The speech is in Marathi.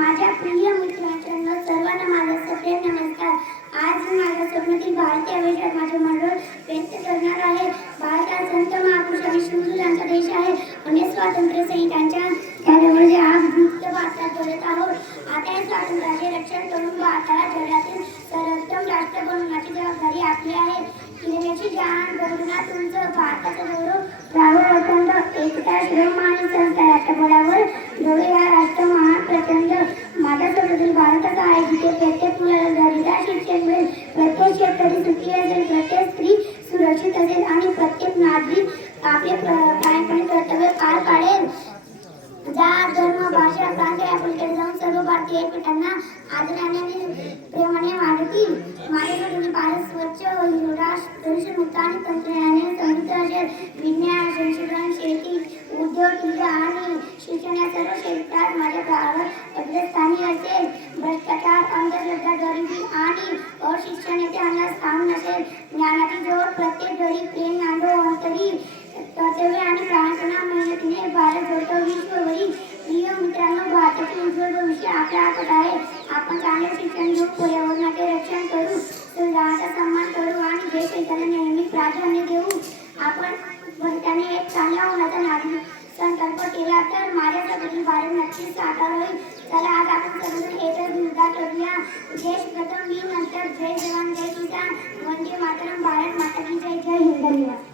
माझ्या प्रिय मित्रांनो, सर्वांना माझा सप्रेम नमस्कार. आज मी माझ्या स्वप्नातील भारत या विषयात माझे मनोगत व्यक्त करणार आहे. भारत हा संत महापुरुष आणि शूरवीरांचा देश आहे. अनेक स्वातंत्र्य सैनिकांच्या त्यामुळे आज मुक्त भारतात जगत आहोत. आता या स्वातंत्र्याचे रक्षण करून भारताला जगातील सर्वोत्तम राष्ट्र बनवण्याची जबाबदारी आपली आहे. किल्ल्याची जाण गगनात उंच भारताचा गौरव राहुल अखंड एकता श्रम आणि संस्काराच्या बळावर गौरव हा राष्ट्र महान प्रचंड माझ्या स्वतःतील भारतच आहे, जिथे प्रत्येक मुलाला दर्जेदार शिक्षण मिळेल, प्रत्येक शेतकरी सुखी असेल, प्रत्येक स्त्री सुरक्षित असेल आणि प्रत्येक नागरिक आपले प्रामाणिकपणे कर्तव्य पार पाडेल. जात धर्म भाषा प्रांत यापलीकडे जाऊन सर्व भारतीय एकमेकांना आदराने आणि प्रेमाने वागतील. माझ्याकडे भारत स्वच्छ व हिरवागार प्रदूषणमुक्त आणि तंत्रज्ञानाने समृद्ध असेल. विज्ञान संशोधन शेती उद्योग क्रीडा आणि शिक्षण या सर्व क्षेत्रात माझ्या भारत अग्रस्थानी असेल. भ्रष्टाचार अंधश्रद्धा गरिबी आणि अशिक्षणाचे आणण्यास स्थान नसेल. ज्ञानाची जोड प्रत्येक गरीब प्रेम नांदो अंतरी कर्तव्य आणि प्रामाणिकपणा मेहनतीने भारत जोडतो विश्वभरी. प्रिय मित्रांनो, भारताचे उज्ज्वल भविष्य आपल्या हातात आहे. आपण चांगले शिक्षण घेऊ, पर्यावरणाचे रक्षण करू, संविधानाचा सन्मान करू आणि देश हिताला नेहमी प्राधान्य देऊ. आपण त्याने एक चांगला होण्याचा नागरिक संकल्प केला तर माझ्या स्वतःतील भारत नक्कीच साकार होईल. चला आज आपण सर्वजण एकच निर्धार करूया. देश प्रथम, मी नंतर. जय जवान जय किसान. वंदे मातरम. भारत माता की जय. जय हिंद. धन्यवाद.